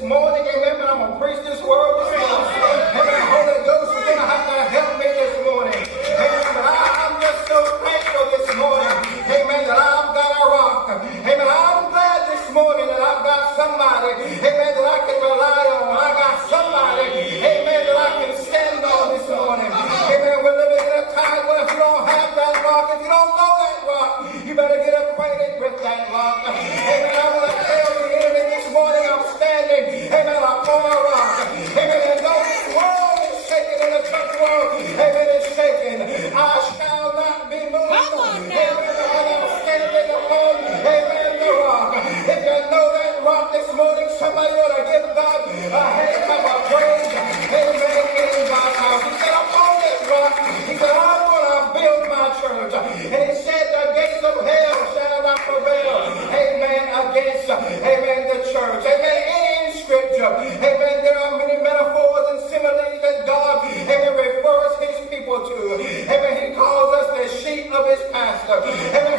this morning, amen, but I'm going to preach this word this morning. Amen, the Holy Ghost is going to have to help me this morning. Amen, but I'm just so thankful this morning, amen, that I've got a rock. Amen, I'm glad this morning that I've got somebody, amen, that I can rely on. I got somebody, amen, that I can stand on this morning. Amen, we're living in a time where if you don't have that rock, if you don't know that rock, you better get acquainted with that rock. Amen, I want to tell the enemy this morning I'm standing, amen, upon a rock. Amen, and though this world is shaking and the church world, amen, is shaking, I shall not be moved. Amen, because I'm standing upon, amen, the rock. If you know that rock this morning, somebody ought to give God a hand of a praise. Amen, in God's house. He said, upon this rock, he said, I'm going to build my church. And he said, the gates of hell shall not prevail. Amen, against, amen, the church. Amen, in Scripture. Amen, there are many metaphors and similes that God, amen, refers his people to. Amen, he calls us the sheep of his pastor. Amen,